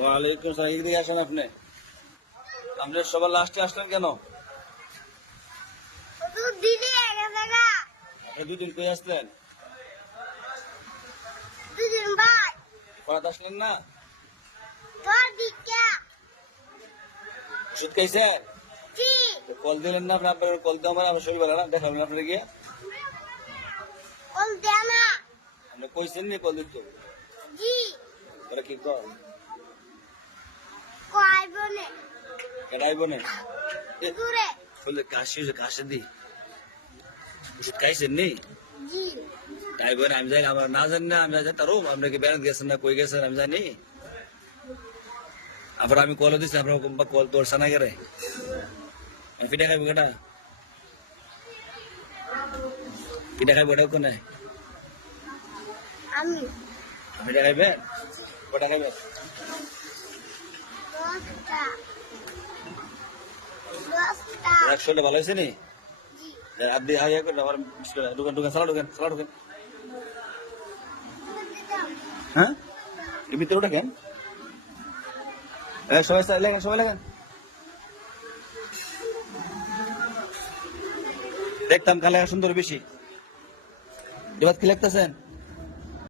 ওয়ালাইকুম সালাম। এদিকে আসেন আপনি। আপনি সবার লাস্টে আসলেন কেন? দুদিন কই আসলেন? পড়াতে আসলেন না? ওষুধ খাইছেন? কল দিলেন না আপনি? আপনার কল তো আমার শরীর ভালো না, দেখাবেন আপনার গিয়ে। আপনি কইছেন নি কল দিত? ওরা কি কর? এটাইব না। বললে কাশি হয়েছে, কাশি দি ওষুধ খাইছেন নি? তাই বলে আমি জানি, আমার না জানি না, আমি জানি তারও আপনি কি বেড়াতে গেছেন না, কই গেছেন আমি জানি। আবার আমি কল দিচ্ছি, আপনার কল তোরছে না গেলে পিঠা খাইব কেটা? পিঠা খাইব ওটা কোনে? পিঠা খাইবেন? কটা খাইবেন? শরীরটা ভালো হয়েছে নি? আপনি আগে করেন, আমার ঢুকেন ঢুকেন, সালা ঢুকেন, সালা ঢুকেন। হ্যাঁ, এর ভিতরে ঢুকেন। সবাই লেখেন, সবাই লেখেন। দেখতাম কালে সুন্দর বেশি। এবার কি লিখতেছেন?